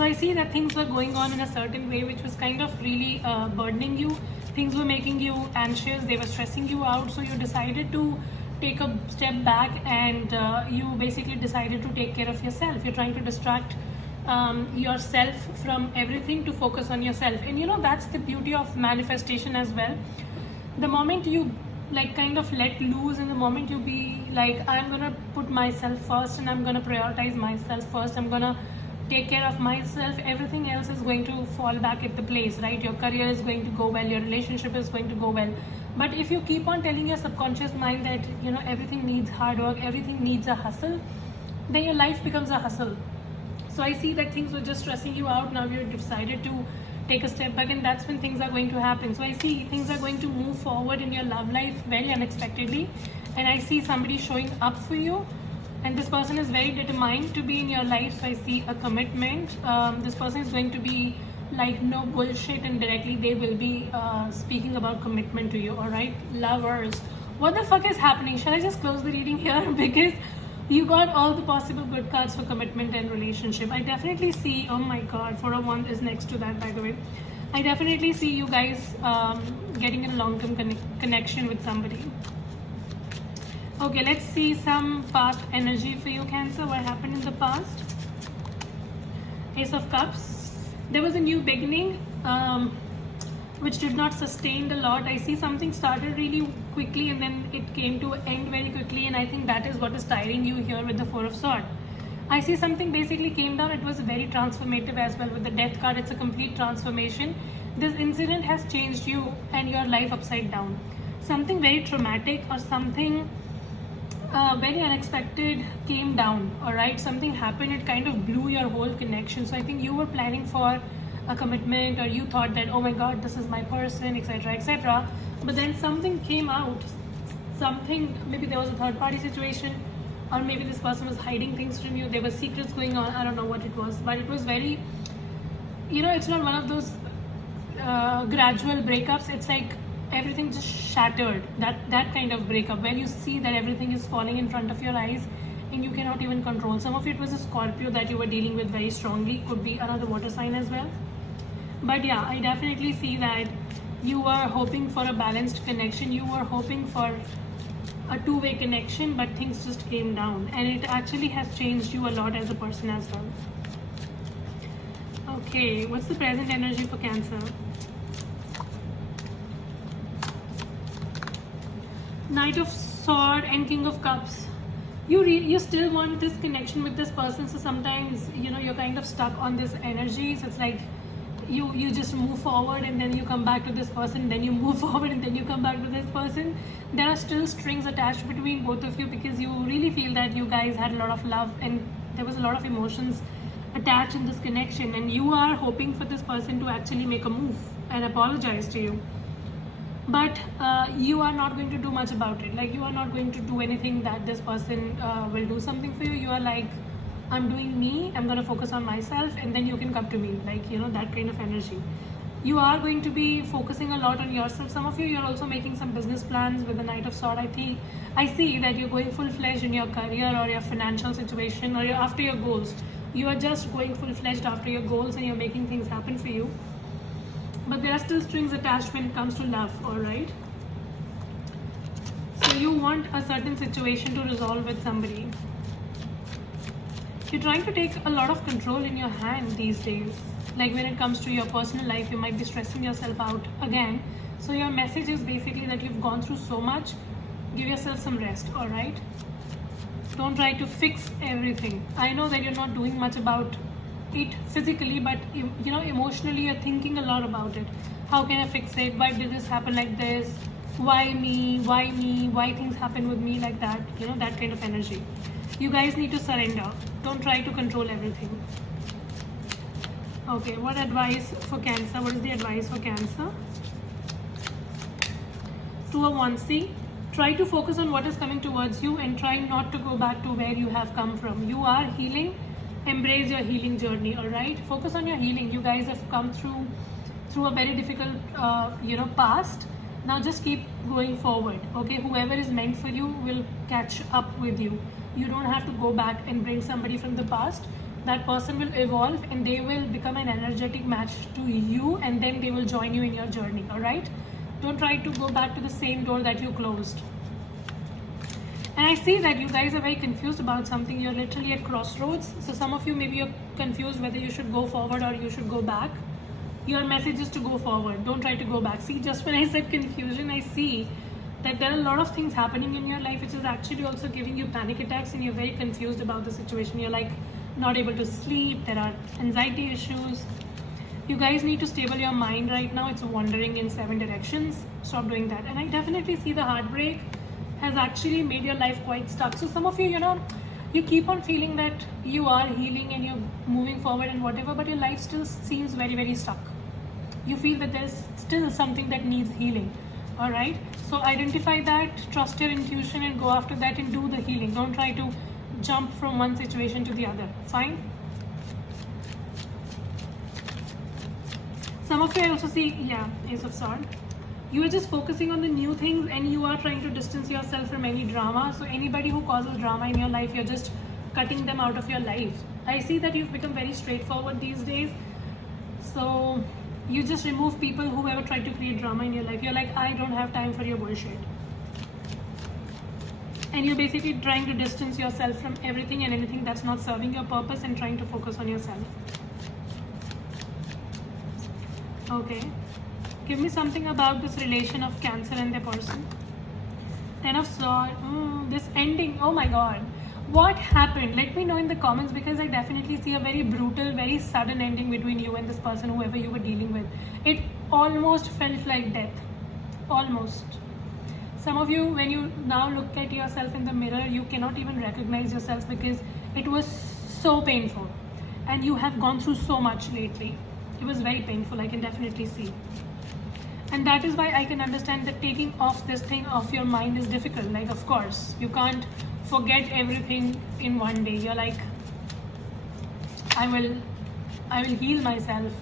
So I see that things were going on in a certain way which was kind of really burdening you. Things were making you anxious, they were stressing you out, so you decided to take a step back and you basically decided to take care of yourself. You're trying to distract yourself from everything to focus on yourself. And that's the beauty of manifestation as well. The moment you like kind of let loose, and the moment you be like, I'm gonna put myself first and I'm gonna prioritize myself first, I'm gonna take care of myself, everything else is going to fall back at the place, right? Your career is going to go well, your relationship is going to go well. But if you keep on telling your subconscious mind that everything needs hard work, everything needs a hustle, then your life becomes a hustle. So I see that things were just stressing you out. Now you've decided to take a step back, and that's when things are going to happen. So I see things are going to move forward in your love life very unexpectedly, and I see somebody showing up for you, and this person is very determined to be in your life. So I see a commitment. This person is going to be like no bullshit, and directly they will be speaking about commitment to you. All right, lovers, what the fuck is happening? Shall I just close the reading here? Because you got all the possible good cards for commitment and relationship. I definitely see, oh my god, 4 of Wands is next to that, by the way. I definitely see you guys getting in a long-term connection with somebody. Okay, let's see some past energy for you, Cancer. What happened in the past? Ace of Cups. There was a new beginning which did not sustain a lot. I see something started really quickly and then it came to an end very quickly, and I think that is what is tiring you here with the 4 of Swords. I see something basically came down. It was very transformative as well. With the Death card, it's a complete transformation. This incident has changed you and your life upside down. Something very traumatic or something very unexpected came down, all right? Something happened, it kind of blew your whole connection. So I think you were planning for a commitment, or you thought that, oh my god, this is my person, etc., etc. But then something came out, something, maybe there was a third party situation, or maybe this person was hiding things from you, there were secrets going on, I don't know what it was, but it was very, it's not one of those gradual breakups. It's like everything just shattered, that kind of breakup where you see that everything is falling in front of your eyes and you cannot even control. Some of it was a Scorpio that you were dealing with very strongly, could be another water sign as well. But yeah, I definitely see that you were hoping for a balanced connection, you were hoping for a two-way connection, but things just came down, and it actually has changed you a lot as a person as well. Okay, what's the present energy for Cancer? Knight of Sword and King of Cups. You still want this connection with this person, so sometimes you're kind of stuck on this energy. So it's like you just move forward and then you come back to this person, then you move forward and then you come back to this person. There are still strings attached between both of you because you really feel that you guys had a lot of love and there was a lot of emotions attached in this connection, and you are hoping for this person to actually make a move and apologize to you. But you are not going to do much about it. Like, you are not going to do anything that this person will do something for you. You are like, I'm doing me, I'm going to focus on myself, and then you can come to me. Like, that kind of energy. You are going to be focusing a lot on yourself. Some of you, you're also making some business plans with the Knight of Swords. I see that you're going full-fledged in your career or your financial situation, or you're after your goals. You are just going full-fledged after your goals and you're making things happen for you. But there are still strings attached when it comes to love, alright? So you want a certain situation to resolve with somebody. You're trying to take a lot of control in your hand these days. Like, when it comes to your personal life, you might be stressing yourself out again. So your message is basically that you've gone through so much, give yourself some rest, alright? Don't try to fix everything. I know that you're not doing much about it physically, but emotionally you're thinking a lot about it. How can I fix it? Why did this happen like this? Why me? Why things happen with me like that? That kind of energy. You guys need to surrender. Don't try to control everything. Okay, what advice for Cancer? What is the advice for Cancer? 2 of Wands. Try to focus on what is coming towards you and try not to go back to where you have come from. You are healing. Embrace your healing journey, all right? Focus on your healing. You guys have come through a very difficult past. Now just keep going forward, okay? Whoever is meant for you will catch up with you. You don't have to go back and bring somebody from the past. that person will evolve and they will become an energetic match to you, and then they will join you in your journey. All right, don't try to go back to the same door that you closed. And I see that you guys are very confused about something. You're literally at crossroads. So some of you, maybe you're confused whether you should go forward or you should go back. Your message is to go forward. Don't try to go back. See, just when I said confusion, I see that there are a lot of things happening in your life which is actually also giving you panic attacks, and you're very confused about the situation. You're like not able to sleep. There are anxiety issues. You guys need to stable your mind right now. It's wandering in 7 directions. Stop doing that. And I definitely see the heartbreak has actually made your life quite stuck. So some of you, you keep on feeling that you are healing and you're moving forward and whatever, but your life still seems very, very stuck. You feel that there's still something that needs healing. All right, so identify that, trust your intuition, and go after that and do the healing. Don't try to jump from one situation to the other. Fine. Some of you, I also see, Ace of Swords. You are just focusing on the new things and you are trying to distance yourself from any drama. So anybody who causes drama in your life, you're just cutting them out of your life. I see that you've become very straightforward these days. So you just remove people who ever try to create drama in your life. You're like, I don't have time for your bullshit. And you're basically trying to distance yourself from everything and anything that's not serving your purpose and trying to focus on yourself. Okay. Give me something about this relation of Cancer and their person. Ten of Swords. This ending. Oh my God. What happened? Let me know in the comments, because I definitely see a very brutal, very sudden ending between you and this person, whoever you were dealing with. It almost felt like death. Almost. Some of you, when you now look at yourself in the mirror, you cannot even recognize yourself because it was so painful. And you have gone through so much lately. It was very painful. I can definitely see. And that is why I can understand that taking off this thing off your mind is difficult. Like, of course, you can't forget everything in one day. You're like, I will heal myself.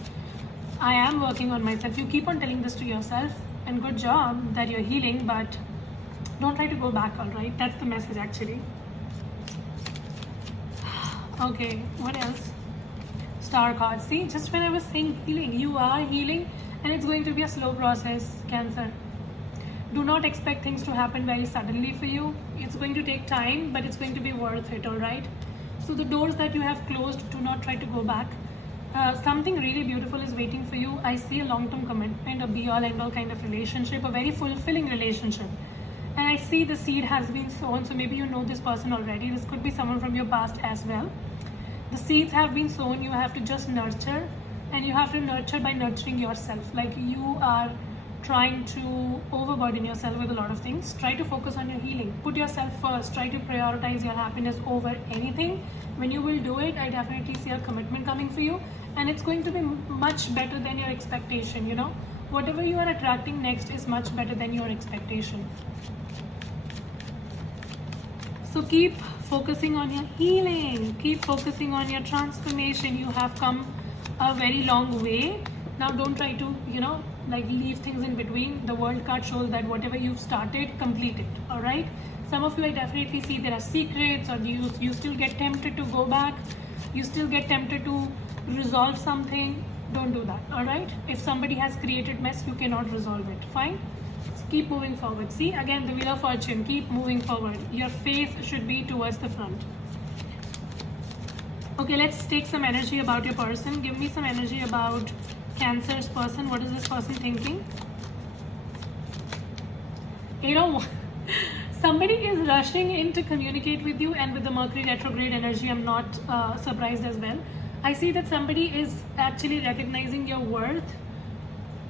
I am working on myself. You keep on telling this to yourself, and good job that you're healing, but don't try to go back, all right? That's the message, actually. Okay, what else? Star card. See, just when I was saying healing, you are healing. And it's going to be a slow process, Cancer. Do not expect things to happen very suddenly for you. It's going to take time, but it's going to be worth it, all right? So the doors that you have closed, do not try to go back. Something really beautiful is waiting for you. I see a long-term commitment, a be-all, end-all kind of relationship, a very fulfilling relationship. And I see the seed has been sown, so maybe you know this person already. This could be someone from your past as well. The seeds have been sown. You have to just nurture. And you have to nurture by nurturing yourself. Like, you are trying to overburden yourself with a lot of things. Try to focus on your healing. Put yourself first. Try to prioritize your happiness over anything. When you will do it, I definitely see a commitment coming for you. And it's going to be much better than your expectation, Whatever you are attracting next is much better than your expectation. So keep focusing on your healing. Keep focusing on your transformation. You have come a very long way. Now don't try to leave things in between. The World card shows that whatever you've started, complete it. All right, some of you, I definitely see there are secrets, or you still get tempted to go back, you still get tempted to resolve something. Don't do that. All right, if somebody has created mess, you cannot resolve it. Fine. Keep moving forward. See, again, the Wheel of Fortune. Keep moving forward. Your face should be towards the front. Okay, let's take some energy about your person. Give me some energy about Cancer's person. What is this person thinking? Somebody is rushing in to communicate with you, and with the Mercury retrograde energy, I'm not surprised as well. I see that somebody is actually recognizing your worth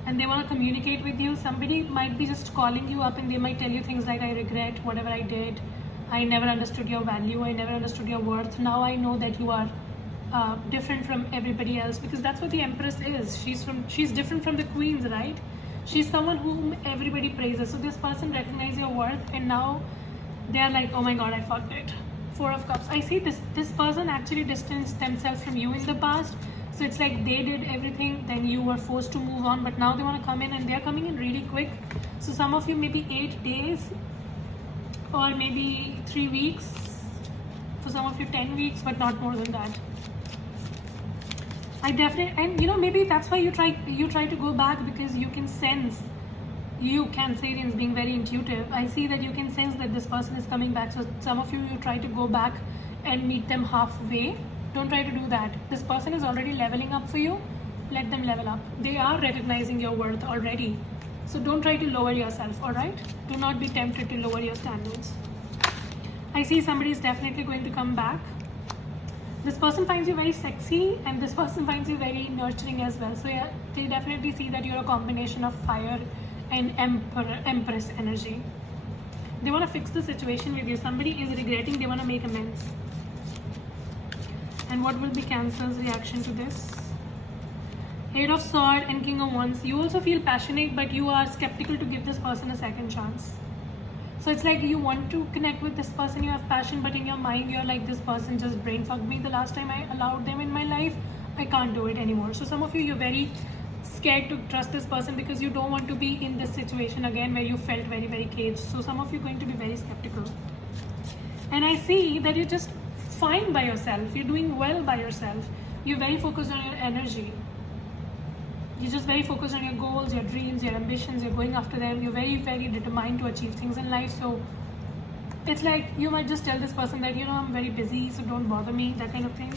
and they want to communicate with you. Somebody might be just calling you up and they might tell you things like, I regret whatever I did. I never understood your value. I never understood your worth. Now I know that you are different from everybody else, because that's what the Empress is. She's different from the Queens, right? She's someone whom everybody praises. So this person recognizes your worth, and now they are like, oh my God, I fucked it. Four of Cups. I see this person actually distanced themselves from you in the past. So it's like they did everything, then you were forced to move on, but now they want to come in, and they're coming in really quick. So some of you, maybe 8 days, or maybe 3 weeks. For some of you 10 weeks, but not more than that. I definitely, and maybe that's why you try to go back, because you can sense, you Cancerians being very intuitive, I see that you can sense that this person is coming back. So some of you try to go back and meet them halfway. Don't try to do that. This person is already leveling up for you. Let them level up. They are recognizing your worth already. So don't try to lower yourself, alright? Do not be tempted to lower your standards. I see somebody is definitely going to come back. This person finds you very sexy, and this person finds you very nurturing as well. So yeah, they definitely see that you're a combination of fire and empress energy. They want to fix the situation with you. Somebody is regretting, they want to make amends. And what will be Cancer's reaction to this? Eight of Swords and King of Wands. You also feel passionate, but you are skeptical to give this person a second chance. So it's like you want to connect with this person, you have passion, but in your mind you're like, this person just brain fucked me the last time I allowed them in my life. I can't do it anymore. So some of you're very scared to trust this person because you don't want to be in this situation again where you felt very, very caged. So some of you are going to be very skeptical. And I see that you're just fine by yourself. You're doing well by yourself. You're very focused on your energy. You're just very focused on your goals, your dreams, your ambitions. You're going after them. You're very, very determined to achieve things in life. So it's like you might just tell this person that, I'm very busy, so don't bother me, that kind of thing.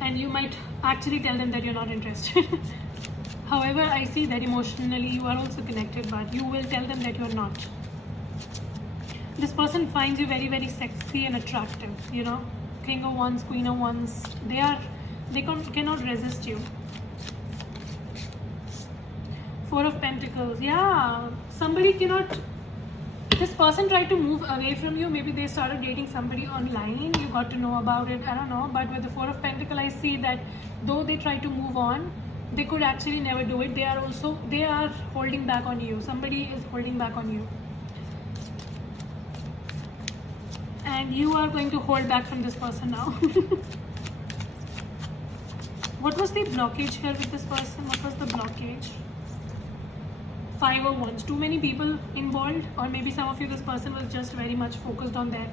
And you might actually tell them that you're not interested. However, I see that emotionally you are also connected, but you will tell them that you're not. This person finds you very, very sexy and attractive, King of Wands, Queen of Wands. They cannot resist you. Four of Pentacles. Yeah, somebody cannot. This person tried to move away from you. Maybe they started dating somebody online. You got to know about it. I don't know. But with the Four of Pentacles, I see that though they try to move on, they could actually never do it. They are holding back on you. Somebody is holding back on you. And you are going to hold back from this person now. What was the blockage here with this person? What was the blockage? Five of Wands. Too many people involved, or maybe some of you, this person was just very much focused on their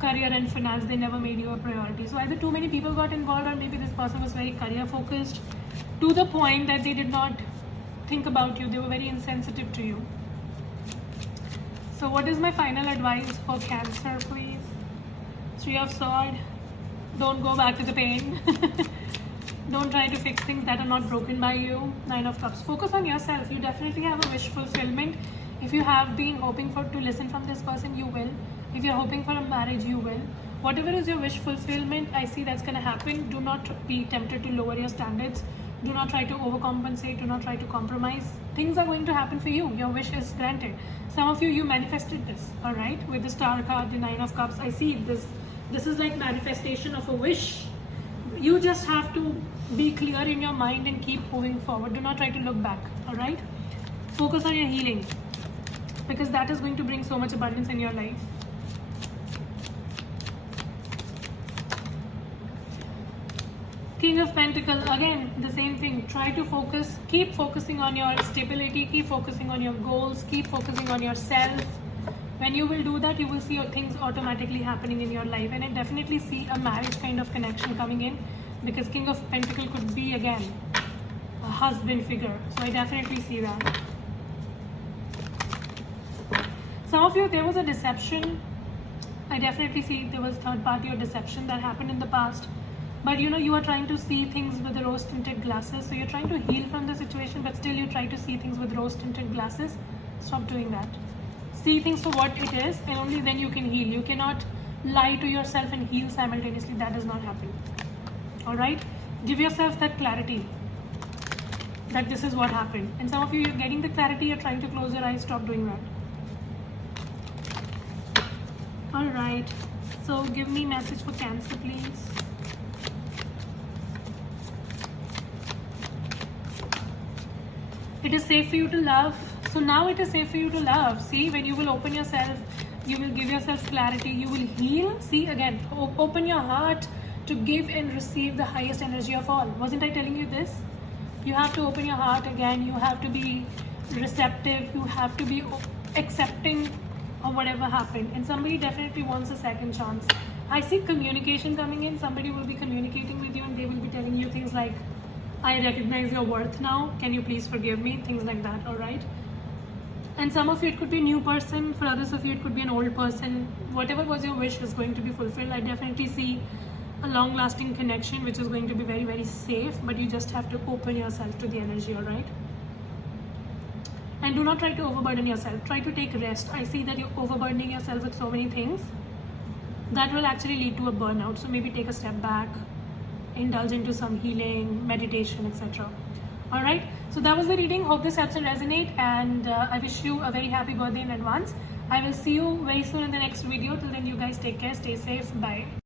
career and finance. They never made you a priority. So either too many people got involved, or maybe this person was very career focused to the point that they did not think about you. They were very insensitive to you. So what is my final advice for Cancer, please? Three of Swords. Don't go back to the pain. Don't try to fix things that are not broken by you. Nine of Cups. Focus on yourself. You definitely have a wish fulfillment. If you have been hoping to listen from this person, you will. If you're hoping for a marriage, you will. Whatever is your wish fulfillment, I see that's going to happen. Do not be tempted to lower your standards. Do not try to overcompensate. Do not try to compromise. Things are going to happen for you. Your wish is granted. Some of you manifested this, all right? With the Star card, the Nine of Cups, I see this. This is like manifestation of a wish. You just have to be clear in your mind and keep moving forward. Do not try to look back, all right? Focus on your healing, because that is going to bring so much abundance in your life. King of Pentacles, again, the same thing. Try to focus, keep focusing on your stability, keep focusing on your goals, keep focusing on yourself. When you will do that, you will see things automatically happening in your life. And I definitely see a marriage kind of connection coming in, because King of Pentacles could be, again, a husband figure. So I definitely see that. Some of you, there was a deception. I definitely see there was third party or deception that happened in the past. But you are trying to see things with the rose tinted glasses. So you're trying to heal from the situation, but still you try to see things with rose tinted glasses. Stop doing that. See things for what it is, and only then you can heal. You cannot lie to yourself and heal simultaneously. That does not happen. Alright? Give yourself that clarity that this is what happened. And some of you, you're getting the clarity, you're trying to close your eyes. Stop doing that. Alright. So give me message for Cancer, please. It is safe for you to love. So now it is safe for you to love. See, when you will open yourself, you will give yourself clarity, you will heal. See, again, open your heart to give and receive the highest energy of all. Wasn't I telling you this? You have to open your heart again. You have to be receptive. You have to be accepting of whatever happened. And somebody definitely wants a second chance. I see communication coming in. Somebody will be communicating with you and they will be telling you things like, I recognize your worth now. Can you please forgive me? Things like that, all right? And some of you, it could be a new person. For others of you, it could be an old person. Whatever was your wish is going to be fulfilled. I definitely see a long-lasting connection, which is going to be very, very safe. But you just have to open yourself to the energy, all right? And do not try to overburden yourself. Try to take rest. I see that you're overburdening yourself with so many things. That will actually lead to a burnout. So maybe take a step back, indulge into some healing, meditation, etc. All right. So that was the reading. Hope this helps and resonate. And I wish you a very happy birthday in advance. I will see you very soon in the next video. Till then, you guys take care. Stay safe. Bye.